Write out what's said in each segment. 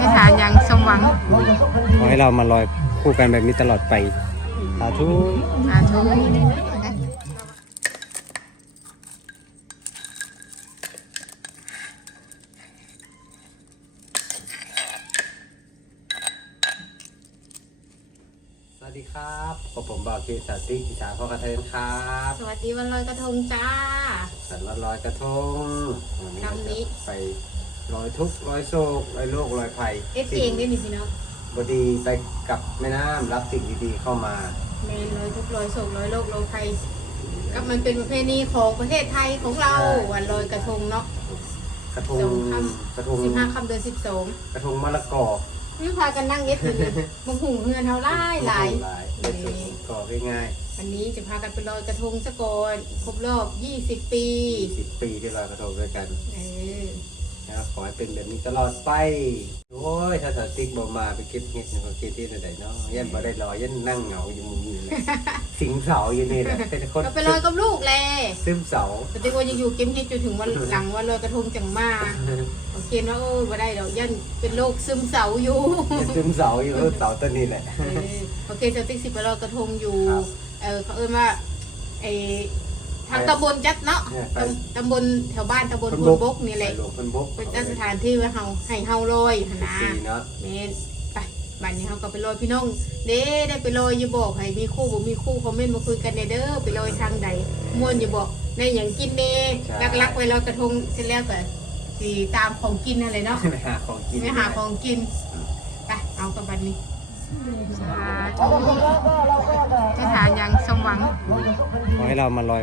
จะฐานยังสมหวัง ขอให้เรามาลอยคู่กันแบบนี้ตลอดไปสาธุสาธุสวัสดีครับกับผมบ่าวเกศสติกิจาพ่อกระเทนครับสวัสดีวันลอยกระทงจ้าสันวันลอยกระทงวันนี้คำนี้เราจะไป ลอยทุกข์ลอยโศกลอยโรคลอยภัยเอฟเองได้นี่พี่น้องบดีไปกับแม่น้ำรับสิ่งดีๆเข้ามาเมนลอยทุกข์ลอยโศกลอยโรคลอยภัยก็มันเป็นประเพณีของประเทศไทยของเราใช่วันลอยกระทงเนาะกระทงสองค่กระทงสิบห้าคำเดือนสิบสองกระทงมะละกอนี่พากันนั่งเย็ดอยู่นี่มังหุงเฮือนเฮาหลายหลายหลายเด็ดสุดก่อง่ายวันนี้จะพากันไปลอยกระทงสะก่อนครบรอบ20ปีๆ20ปีที่ลอยกระทงด้วยกันเออ นะครับขอให้เป็นแบบนี้ตลอดไป โอ้ยถ้าสติ๊กบอมาไปเก็บเห็ดเนี่ยเขาเก็บที่ไหนเนาะยันบ่ได้ลอยยันนั่งเหงาอยู่มุมนี้เลยสิงเสาอยู่นี่แหละเป็นคนก็ไปลอยกับลูกแลซึมเสาแต่ติว่ายังอยู่เก็มเฮ็ดจนถึงวันหลังวันลอยกระทงจังมาโอเคเนาะโอ้ยบ่ได้ดอกยันเป็นโรคซึมเศร้าอยู่เป็นซึมเสาอยู่เออเสาตัวนี้แหละเออโอเคสติ๊กสิไปลอยกระทงอยู่ครับเออเขาเอิ้นว่าไอ ทางตำบลจัดเนาะเนี่ยไป ตำตำบลแถวบ้านตำบลคนพบนกบกนี่แหละไปหลวงคนบกเป็นจัดสถานที่ไว้เฮาให้เฮาลอยหั่นนะสีเนาะแม่นไปบ้านนี้เขาก็ไปลอยพี่น้องเด้ได้ไปลอยอย่าบอกให้มีคู่บ่มีคู่คอมเมนต์มาคุยกันในเด้อไปลอยทางใดม่วนอย่าบอกในอย่างกินเน่ลักๆไปลอยกระทงเสร็จแล้วก็สีตามของกินอะไรเนาะไปหาของกินไปหาของกินไปเอากับบันนี้สาธุจะฐานยังสมหวัง ขอให้เรามาลอย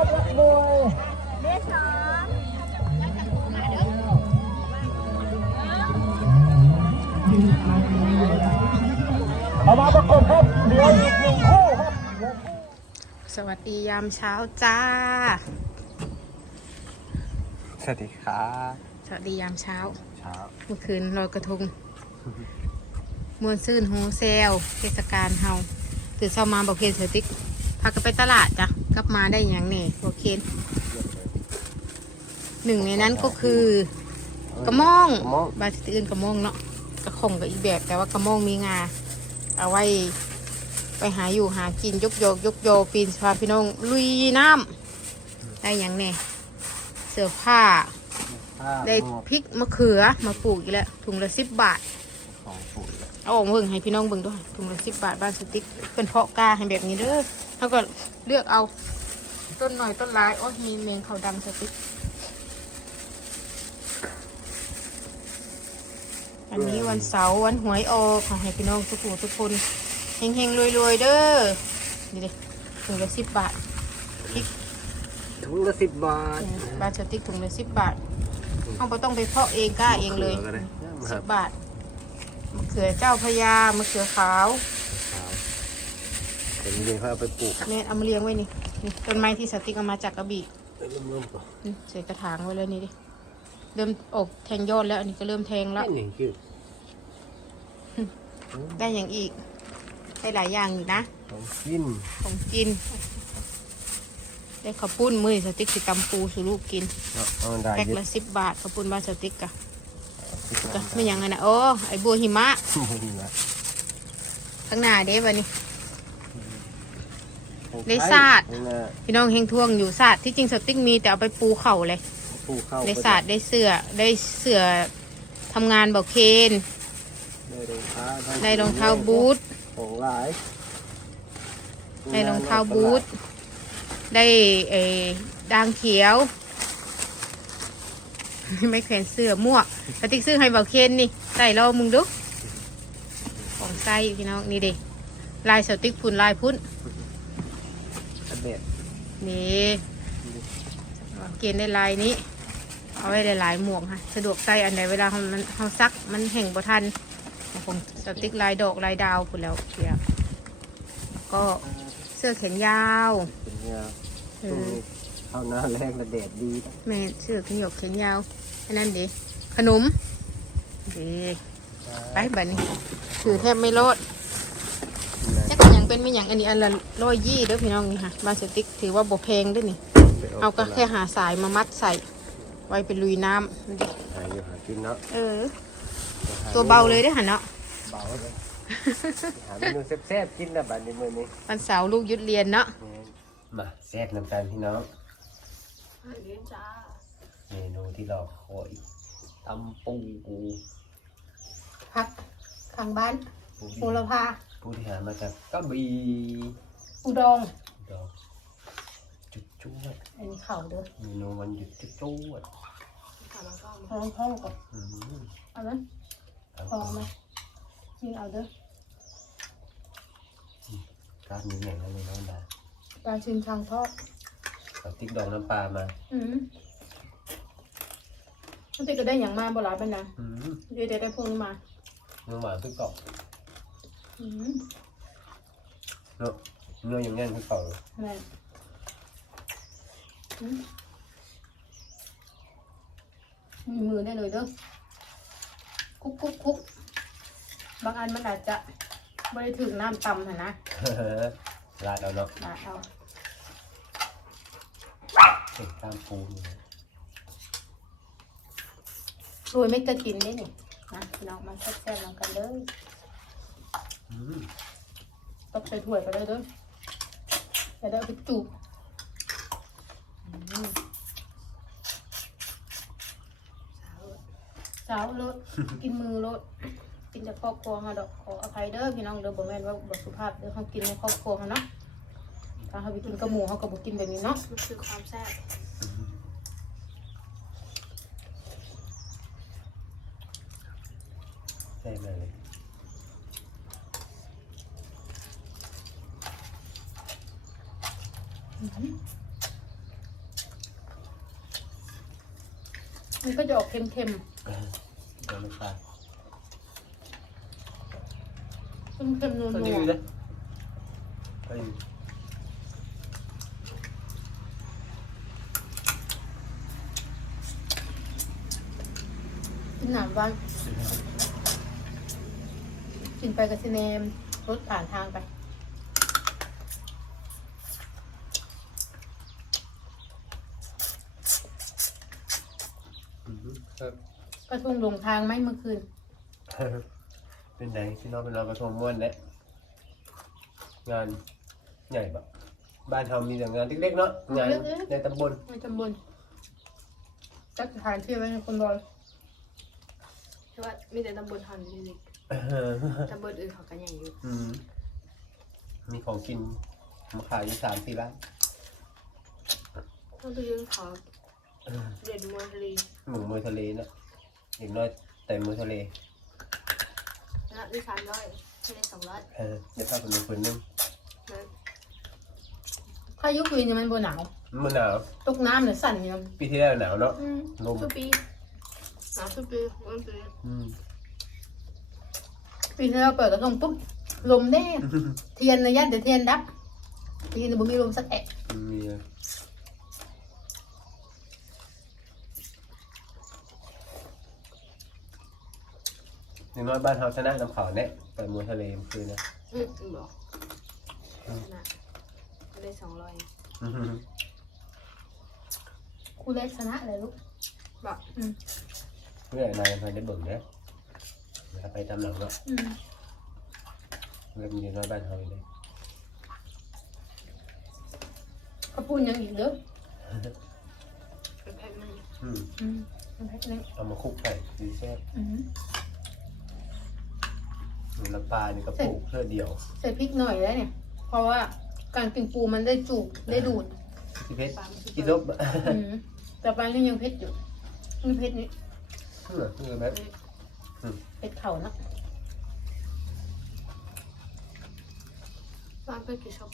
มาประกบครับเดี๋ยวอีกหนึ่งคู่ครับสวัสดียามเช้าจ้า สวัสดีครับสวัสดียามเช้า เช้าเมื่อคืนลอยกระทงมวนซื่นโฮเซลเทศกาลเฮาตื่นเช้ามาบอกเคนเสติ๊กพากันไปตลาดจ้ะ กลับมาได้อย่างแน่บอกเคนหนึ่งในนั้นก็คือกระม่องกระม่อง บานที่อื่นกระม่องเนาะกระคงกับอีกแบบแต่ว่ากระม่องมีงา เอาไว้ ไปหาอยู่หากินยกโยกยกโยปีนพาพี่น้องลุยน้ำได้อย่างแน่เสื้อผ้า ได้พริกมะเขือมาปลูกอีกแล้วถุงละสิบบาท ของปุ๋ย เอาออกมาเบิ่งให้พี่น้องเบิ่งด้วยถุงละสิบบาทบ้านสติ๊กเป็นเพาะกล้าให้แบบนี้เด้อ แล้วก็เลือกเอาต้นหน่อยต้นร้ายโอ้ยมีเมงเขาดำสติ๊กวันนี้วันเสาร์วันหวยออกขอให้พี่น้องทุกผู้ทุกคนเฮงๆรวยๆเด้อนี่ดิถุงละสิบบาทพริกถุงละสิบบาทบ้านสติ๊กถุงละสิบบาทเอาไปต้องไปเพาะเองกล้าเองเลยมะขืก็ได้คสิรับบาทมะเขือเจ้าพระยามะเขือขาว เป็นเรียนเขาเอาไปปลูกเนี่ยเอามาเลี้ยงไว้นี่นี่ต้นไม้ที่สติ๊กเอามาจากกระบี่เริ่มๆก่อนนี่ใส่กระถางไว้แล้วนี่ดิเริ่มออกแทงยอดแล้ว อันนี้ก็เริ่มแทงแล้วแค่หนึ่งคือได้อย่างอีกได้หลายอย่างอยู่นะ ของกินของกิน ได้ข้าวปุ้นมือสติ๊กสิตำปูสู่ลูกกินเอาเอาได้แพ็คเยอะละสิบบาทข้าวปุ้นบ้านสติ๊กกะกะไม่อยังไงนะโอ้ไอบัวหิมะข้างหน้าเด้วันนี้ ได้ศาสตร์พี่น้องเฮงท่วงอยู่ศาสตร์ที่จริงสติ๊กมีแต่เอาไปปูเข่าเลยปลูกเข้าได้ศาสตร์ได้เสื้อได้เสื้อทำงานบอกเคนได้รองเท้าได้รองเท้าบูทของหลายได้รองเท้าบูทได้เออดางเขียว ไม่แขวนเสื้อมั่วสติ๊กซื้อให้บอกเคนนี่ใส่รอมึงดูของใส่พี่น้องนี่เด็ลายสติ๊กพุ่นลายพุ่นอั นเด็ดนี่บอกเคนได้ลายนี้ เอาไว้หลายๆหมวกค่ะ สะดวกใส่อันใดเวลาเขามันเขาซักมันแห่งบ่ทันผมสติ๊กลายดอกลายดาวพูดแล้วเพียแล้วก็เสื้อแขนยาวเป็นเนี่ยเอตรงอนี้เข้าหน้าแรงระเดดดีแม่เสื้อแขนยกแขนยาวอันนั้นดิขนมดีไปบัดนี้ถือแทบไม่รอดจักอย่าง เป็นไม่อย่างอันนี้อันละร้อยยี่เด้อพี่น้องนี่ค่ะบาสติกถือว่าบ่แพงเด้วยนี่ เอาก็แค่หาสายมามัดใส่ ไว้เป็นลุยน้ำนั่นดิหาอยู่หากินเนาะเออ ตัวเบาเลยเด้อหันเนาะเบาเลยหาเมนูแซ่บๆกินนะบัดนี้มื้อนี้วันเสาร์ลูกหยุดเรียนเนาะมาแซ่บน้ำตาลพี่น้องเมนูที่เราคอยตำปูปูพักข้างบ้านปูโหระพา ปูที่หามาจากกระบี่อุดองดอกจุดจวดอันนี้เข่าเด้อเมนูวันหยุดจุดจวดห้องห้องก่อนอืมเอานั้นเอาพอไหมนี่เอาเด้อกล้ามมีอย่างนั้นเลยน้องดาปลาชินชังทอดเอาติ๊กดองน้ำปลามาอืมมันติก็ได้อย่างมาบ่หลายเป็นนะอืมเดี๋ยวได้ได้พวกนี้มาเนื้อหวานขึ้นเกาะ อืมเนาะเนื้ออย่างงั้นขึ้นเกาะเลยแม่นอืมมีมือได้เลยเด้อคุกคุกคุกบางอันมันอาจจะไม่ได้ถึงน้ำต่ำหั้นนะลาดเอาเนาะมาเอาเป็นกล้ามปูนี่นะโรยไม่กระกินได้นี่นะพี่น้องมาแซ่บๆลองกันเลยอื มตบใส่ถ้วยไปเลยเด้อจะได้เอาไปจุบอืมสาวรถกินมือรถกินจากครอบครัวมาดอกขออภัยเด้อพี่น้องเด้อบ่แม่นว่าบ่สุภาพเด้อเขากินในครอบครัวเขาเนาะถ้าเขาไปกินกระหมูเขาก็บ่กินแบบนี้เนาะมันคือความแซ่บใช่มาเลย มันก็จะออกเค็มเดี๋ยวไม่ปลาๆเค็มๆนัก็วดีๆนะก็ดีกินหนามบ้านกินไปกับซีเนมรถผ่านทางไป ครับกระทงหลงทางไหมเมื่อคืน เป็นไงพี่น้องเป็นเรากระทงม้วนและงานใหญ่ปะบ้านเรามีแต่งานเล็กๆเนาะงานในตำบลในตำบลจัดสถานที่ไว้ในคนบอยเพราะว่ามีแต่ตำบลทอนนี่นี่ตำบลอื่นเขากันอย่างอยู่อืมมีของกินมาขายอยู่สามสี่ร้านต้องไปยื่นขอ เด่นมวยทะเลหมูมวยทะเลนะอีกน้อยแต่มวยทะเลนะนี่สามร้อยทะเลสองร้อยเออเดี๋ยวถ้าเป็นคนนึงนะพายุคืนเนี่ยมันบนหนาวมันหนาวตกน้ำเนี่ยสั่นอยู่ปีที่แล้วหนาวเนาะอืมลมทุกปีหนาวทุกปีวันปีอืมปีที่เราเปิดกระทงปุ๊บลมแน่เทียนนะยันแต่เทียนดับเทียนบ่มีลมสักแอะ มี อย่างน้อยบ้านเราชนะน้ำขาวเนี่ยไปมวยทะเลเมื่อคืนนะ อืมอืมบอกนะทะเลสองร้อยอื้อหือคู่เล็กชนะเลยลูกบอกอืมเมื่อไหร่นายนายได้เบิ่งเนี่ยถ้าไปตามหลังเนาะอืมเรื่องมีน้อยบ้านเราอยู่เลยกระปุนยังอีกเด้อเป็นแพ็คนึงอืมอืมมันแพ็คนึงเอามาคลุกไข่ดีแซ่บอืม น้ำปลานี่ก็ปลูกเพื่อเดียวใส่พริกหน่อยแล้วเนี่ย เพราะว่าการกินปูมันได้จูบได้ดูดพี่เพชรปลามันคือพี่ลบอืมแต่ปลานี่ยังเผ็ดอยู่นี่เผ็ดนี่เพื่อเพื่อแบบเผ็ดเข่านะปลาเป็นกี่ชอบ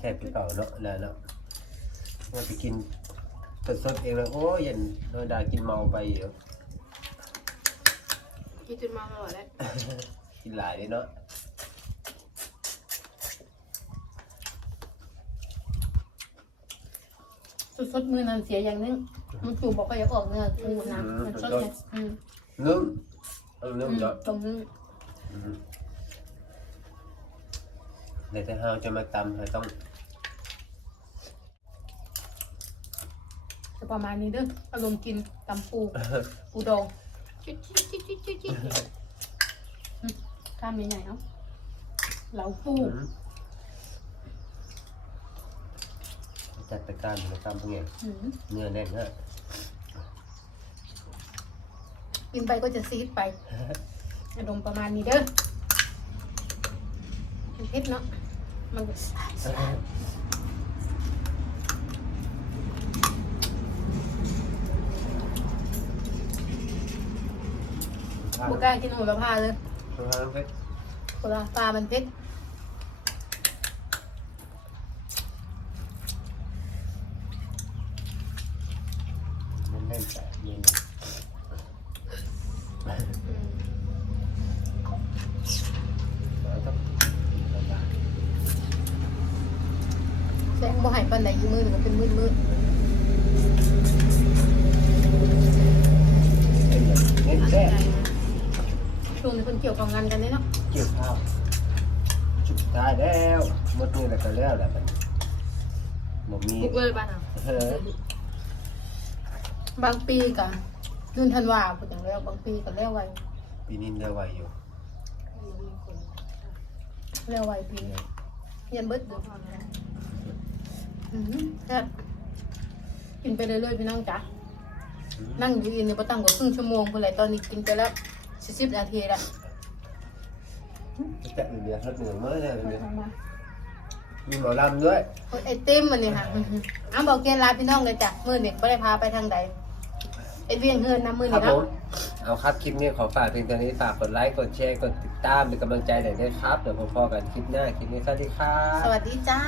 แซ่บที่เก่าเนาะแล้วเนาะว่าไปกินสดๆเองแล้วโอ้ยเย็นโดนดากินเมาไปอยู่กินจนมาตลอดแล้วกินหลายเลยเนาะสดๆมือนั้นเสียอย่างนึงมันจูบบอกก็อยากออกเนื้อปูนะมันสดไงอืมนุ่มเอออืนุ่มมเนาะตรงนี้อืมเดี๋ยวถ้าเราจะมาตำเราต้อง จะประมาณนี้เด้ออารมณ์กินตำปูปูดองจิ๊ดจิ๊ดจิ๊ดจิ๊ดจิ๊ดจิ๊ดอืมข้ามใหญ่ๆเนาะเหลาปูอืมจัดไปการมาตำเป็นไงอืมเนื้อแน่นฮะกินไปก็จะซีดไปอารมณ์ประมาณนี้เด้อมันเผ็ดเนาะมัน บุกล้ากินโหระพาเลยข้าวเพชรโหระพามันเผ็ดมันแน่นแต่เย็นแล้วก็แสงบ่ใหายปันไหนยี่มือหนึ่งก็เป็นมืดมืดเน้นแซ่บ ช่วงนี้คนเกี่ยวกับงานกันเนี่ยเนาะเกี่ยวข้าวจุดสุดท้ายแล้วหมดนี่แล้วก็แล้วแหละมันบ่มีบุกเลยบ้านอะเออบางปีกะนู่นธันวาพูดอย่างแล้วบางปีก็แล้วไวปีนี้เรียกว่าอยู่แล้วไวปีนี้เย็นเบิดดูอืมแซ่บกินไปเรื่อยๆพี่น้องจ๋านั่งอยู่อินเนี่ยประตั้งกว่าครึ่งชั่วโมงเพื่อไรตอนนี้กินไปแล้ว สี่สิบนาทีแล้วแต่เดือดรสเหนือเมื่อเนี่ยเนี่ยมีหมอลำด้วยโอ้ยไอติมมันนี่ค่ะอ้าบอกเกณฑ์ลาพี่น้องเลยจ้ะมือนี่ไม่ได้พาไปทางใดไอเวียงเฮือนนะมือครันี่บผเนาะมเอาครับคลิปนี้ขอฝากเพียงเท่านี้ฝากกดไลค์กดแชร์กดติดตามเป็นกำลังใจหน่อยด้วยครับเดี๋ยวพบกันคลิปหน้าคลิปนี้สวัสดีครับสวัสดีจ้า